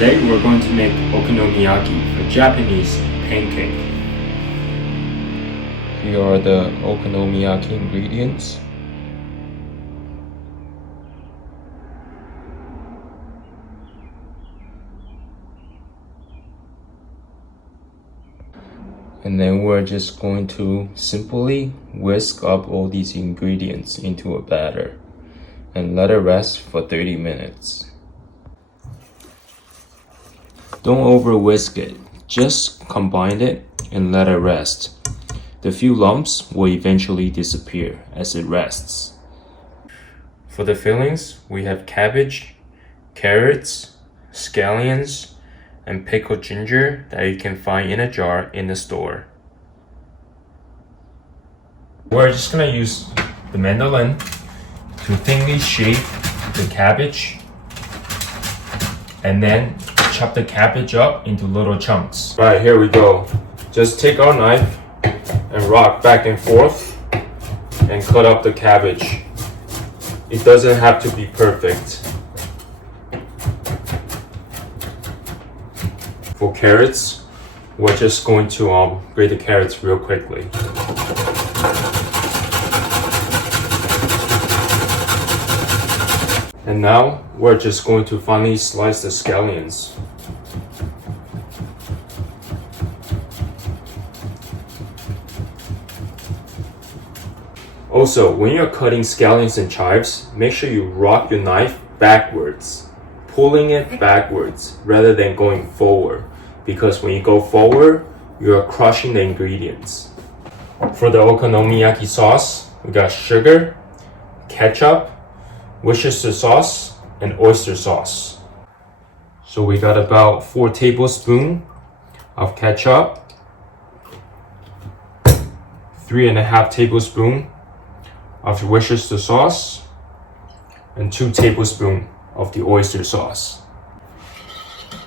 Today we're going to make okonomiyaki, a Japanese pancake. Here are the okonomiyaki ingredients. And then we're just going to simply whisk up all these ingredients into a batter and let it rest for 30 minutes. Don't over whisk it, just combine it and let it rest. The few lumps will eventually disappear as it rests. For the fillings, we have cabbage, carrots, scallions, and pickled ginger that you can find in a jar in the store. We're just gonna use the mandolin to thinly shape the cabbage and then chop the cabbage up into little chunks. Right, here we go. Just take our knife and rock back and forth and cut up the cabbage. It doesn't have to be perfect. For carrots, we're just going to grate the carrots real quickly. And now we're just going to finely slice the scallions. Also, when you're cutting scallions and chives, make sure you rock your knife backwards, pulling it backwards rather than going forward, because when you go forward, you are crushing the ingredients. For the okonomiyaki sauce, we got sugar, ketchup, Worcestershire sauce, and oyster sauce. So we got about 4 tablespoons of ketchup, 3.5 tablespoons of Worcestershire sauce, and 2 tablespoons of the oyster sauce.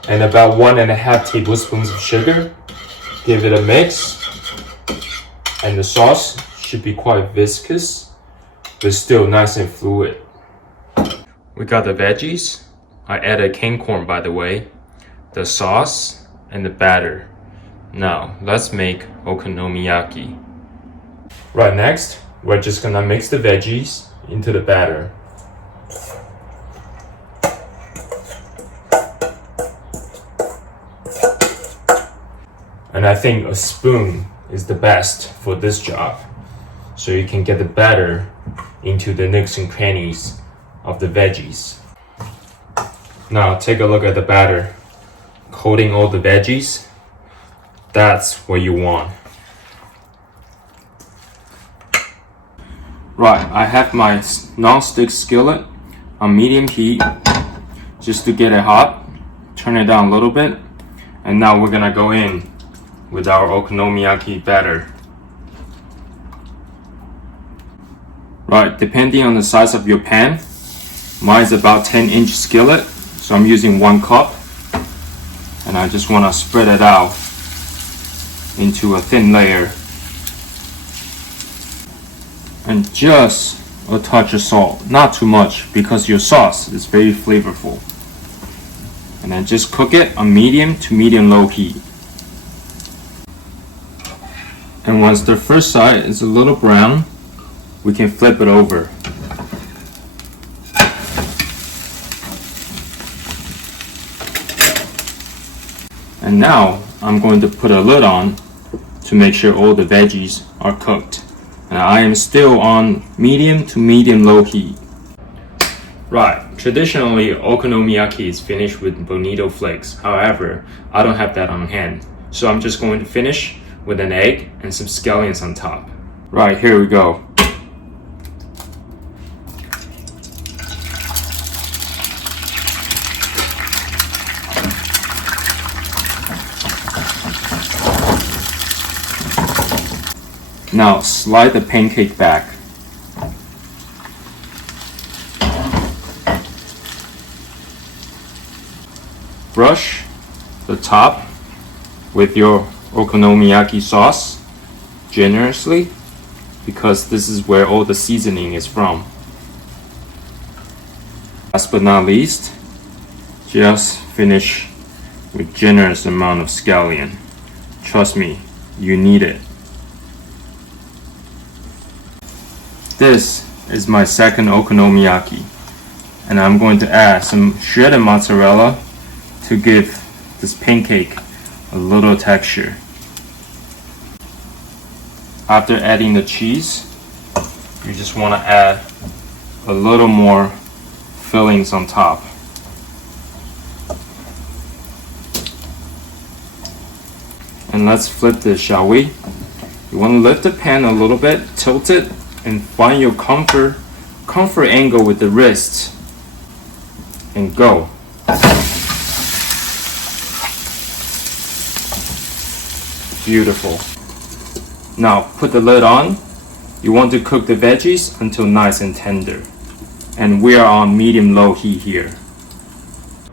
And about 1.5 tablespoons of sugar. Give it a mix. And the sauce should be quite viscous, but still nice and fluid. We got the veggies. I added cane corn, by the way, the sauce, and the batter. Now, let's make okonomiyaki. Right, next, we're just gonna mix the veggies into the batter. And I think a spoon is the best for this job, so you can get the batter into the nooks and crannies of the veggies. Now take a look at the batter, coating all the veggies. That's what you want. Right, I have my non-stick skillet on medium heat just to get it hot. Turn it down a little bit, and now we're gonna go in with our okonomiyaki batter. Right, depending on the size of your pan, mine is about 10-inch skillet, so I'm using 1 cup, and I just want to spread it out into a thin layer. And just a touch of salt, not too much because your sauce is very flavorful. And then just cook it on medium to medium-low heat. And once the first side is a little brown, we can flip it over. And now I'm going to put a lid on to make sure all the veggies are cooked. And I am still on medium to medium-low heat. Right, traditionally okonomiyaki is finished with bonito flakes. However, I don't have that on hand. So I'm just going to finish with an egg and some scallions on top. Right, here we go. Now slide the pancake back. Brush the top with your okonomiyaki sauce generously because this is where all the seasoning is from. Last but not least, just finish with generous amount of scallion. Trust me, you need it. This is my second okonomiyaki, and I'm going to add some shredded mozzarella to give this pancake a little texture. After adding the cheese, you just want to add a little more fillings on top. And let's flip this, shall we? You want to lift the pan a little bit, tilt it, and find your comfort angle with the wrist. And go. Beautiful. Now put the lid on. You want to cook the veggies until nice and tender. And we are on medium-low heat here.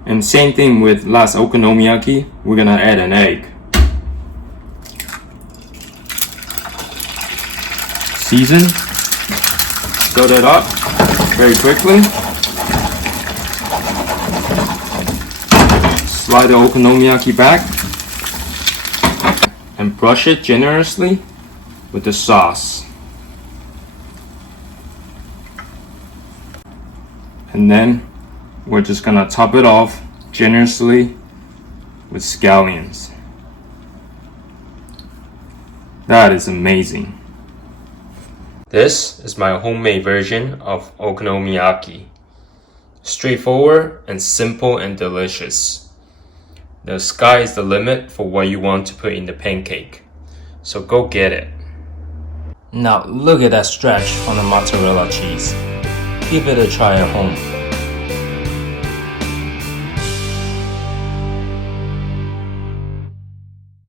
And same thing with last okonomiyaki, we're gonna add an egg. Season. Stir that up very quickly. Slide the okonomiyaki back and brush it generously with the sauce. And then we're just gonna top it off generously with scallions. That is amazing. This is my homemade version of okonomiyaki. Straightforward and simple and delicious. The sky is the limit for what you want to put in the pancake. So go get it. Now look at that stretch on the mozzarella cheese. Give it a try at home.